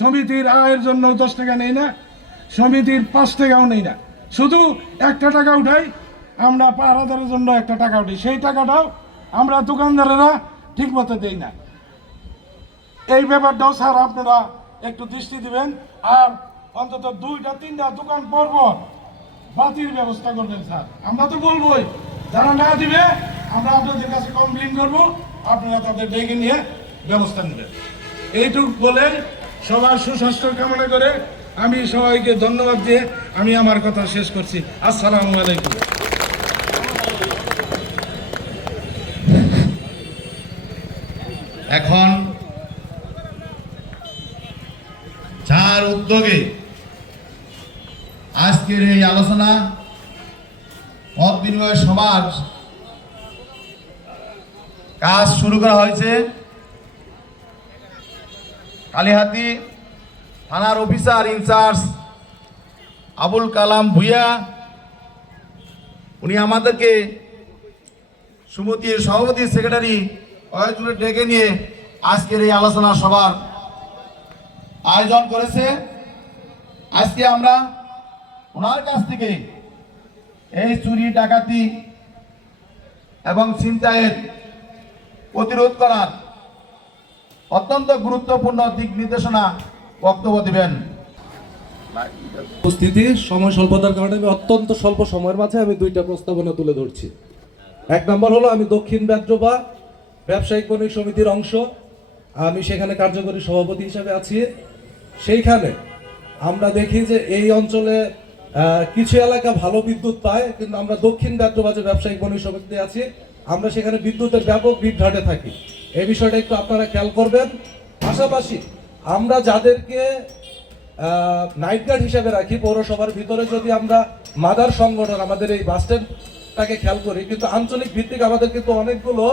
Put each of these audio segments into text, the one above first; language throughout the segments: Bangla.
সমিতির আয়ের জন্য 10 টাকা নেই না, সমিতির 5 টাকাও নেই না, শুধু একটা টাকা উঠাই আমরা পাহারাদারের জন্য একটা টাকা উঠাই, সেই টাকাটাও আমরা দোকানদারেরা ঠিক মতো দেই না। এই ব্যাপারটাও স্যার আপনারা একটু দৃষ্টি দিবেন, আর অন্তত 2-3টা দোকান পরপর বাতির ব্যবস্থা করবেন স্যার। আমরা তো বলবোই, যারা না দিবে আমরা আপনাদের কাছে কমপ্লেন করবো, আপনারা তাদের ডেকে নিয়ে ব্যবস্থা নেবেন। এইটুক বলে সবার সুস্বাস্থ্য কামনা করে আমি সবাইকে ধন্যবাদ দিয়ে আমি আমার কথা শেষ করছি। আসসালামু আলাইকুম। এখন যার উদ্যোগে আজকের এই আলোচনা মত বিনিময় সভার কাজ শুরু করা হয়েছে, কালিহাতী থানার অফিসার ইনচার্জ আবুল কালাম ভুইয়া, উনি আমাদেরকে সুমতির সভাপতি সেক্রেটারি কয়েকজনে ডেকে নিয়ে আজকের এই আলোচনা সভার আয়োজন করেছে। আজকে আমরা ওনার কাছ থেকে এই চুরি ডাকাতি এবং ছিনতাইয়ের প্রতিরোধ করার অত্যন্ত গুরুত্বপূর্ণ দিক নির্দেশনা বক্তব্য দিবেন। উপস্থিতি সময় স্বল্পতার কারণে আমি অত্যন্ত স্বল্প সময়ের মাঝে আমি 2টা প্রস্তাবনা তুলে ধরছি। 1 নম্বর হলো, আমি দক্ষিণ ব্যাদ্রবা ব্যবসায়িক বণিক সমিতির অংশ, আমি সেখানে কার্যকরী সভাপতি হিসাবে আছি। সেইখানে আমরা দেখি যে এই অঞ্চলে কিছু এলাকা ভালো বিদ্যুৎ পায়, কিন্তু আমরা দক্ষিণ ব্যাদ্রবা যে ব্যবসায়িক বণিক সমিতি আছি আমরা সেখানে বিদ্যুতের ব্যাপক বিভ্রাটে থাকি। এই বিষয়টা একটু আপনারা খেয়াল করবেন। পাশাপাশি আমরা যাদেরকে নাইট গার্ড হিসেবে রাখি পৌরসভার ভিতরে, যদি আমরা মাদার সংগঠন আমাদের এই বাস স্ট্যান্ডটাকে খেয়াল করি, কিন্তু আঞ্চলিক ভিত্তিক আমাদের কিন্তু অনেকগুলো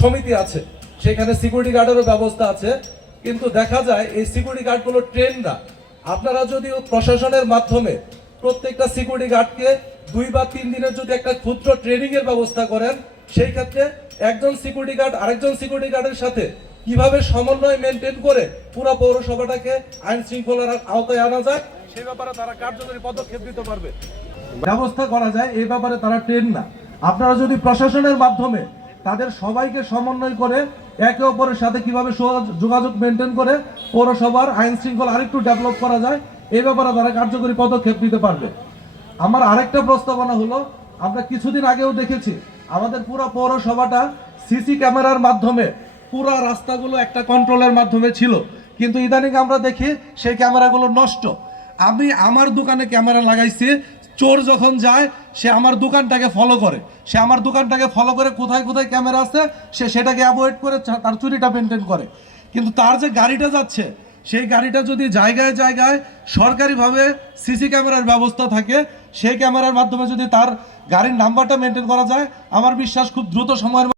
সমিতি আছে, সেখানে সিকিউরিটি গার্ডেরও ব্যবস্থা আছে, কিন্তু দেখা যায় এই সিকিউরিটি গার্ডগুলো ট্রেন না। আপনারা যদি প্রশাসনের মাধ্যমে প্রত্যেকটা সিকিউরিটি গার্ডকে 2 বা 3 দিনের যদি একটা ক্ষুদ্র ট্রেনিং এর ব্যবস্থা করেন, সেই ক্ষেত্রে একজন সিকিউরিটি গার্ড আরেকজন সিকিউরিটি গার্ডের সাথে কিভাবে সমন্বয় মেনটেন করে পুরো পৌরসভাটাকে আইন শৃঙ্খলার আওতায় আনা যায় সেই ব্যাপারে তারা কার্যকরী পদক্ষেপ দিতে পারবে, ব্যবস্থা করা যায়, এই ব্যাপারে তারা ট্রেন না। আপনারা যদি প্রশাসনের মাধ্যমে তাদের সবাইকে সমন্বয় করে একে অপরের সাথে কিভাবে যোগাযোগ মেনটেন করে পৌরসভার আইন শৃঙ্খলা আরেকটু ডেভেলপ করা যায়, এই ব্যাপারে তারা কার্যকরী পদক্ষেপ নিতে পারবে। আমার আরেকটা প্রস্তাবনা হলো, আমরা কিছুদিন আগেও দেখেছি আমাদের পুরো পৌরসভাটা সিসি ক্যামেরার মাধ্যমে পুরো রাস্তাগুলো একটা কন্ট্রোলের মাধ্যমে ছিল, কিন্তু ইদানিং আমরা দেখি সেই ক্যামেরাগুলো নষ্ট। আমি আমার দোকানে ক্যামেরা লাগাইছি, চোর যখন যায় সে আমার দোকানটাকে ফলো করে, কোথায় কোথায় ক্যামেরা আছে সে সেটাকে অ্যাভয়েড করে তার চুরিটা মেনটেন করে। কিন্তু তার যে গাড়িটা যাচ্ছে সেই গাড়িটা যদি জায়গায় জায়গায় সরকারিভাবে সিসি ক্যামেরার ব্যবস্থা থাকে, সেই ক্যামেরার মাধ্যমে যদি তার গাড়ির নাম্বারটা মেনটেন করা যায়, আমার বিশ্বাস খুব দ্রুত সময়ের